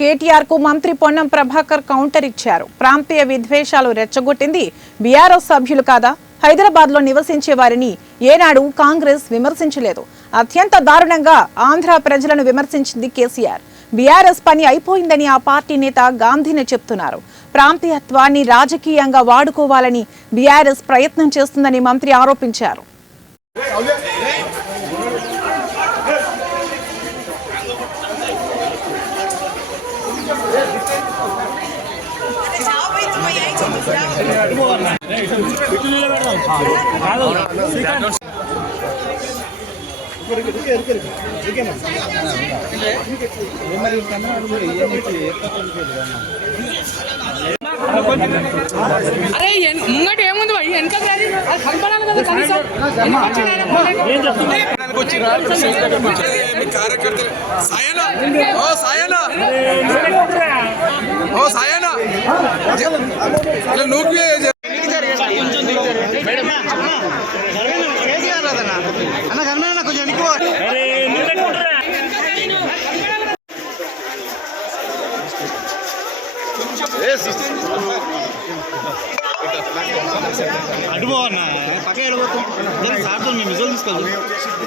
కేటీఆర్ కు మంత్రి పొన్నం ప్రభాకర్ కౌంటర్ ఇచ్చారు. ప్రాంతీయ విద్వేషాలు రెచ్చగొట్టింది బీఆర్ఎస్ సభ్యులు కాదా? హైదరాబాద్ లో నివసించే వారిని ఏనాడు కాంగ్రెస్ విమర్శించలేదు. అత్యంత దారుణంగా ఆంధ్ర ప్రజలను విమర్శించింది కేసీఆర్. బీఆర్ఎస్ పని అయిపోయిందని ఆ పార్టీ నేత గాంధీనే చెప్తున్నారు. ప్రాంతీయత్వాన్ని రాజకీయంగా వాడుకోవాలని బీఆర్ఎస్ ప్రయత్నం చేస్తుందని మంత్రి ఆరోపించారు. అరే ముంగట ఏముంది వెనక అడుగు అన్న పక్క వెళ్ళబోతాం సార్తో మేము విజువల్ తీసుకెళ్తాం.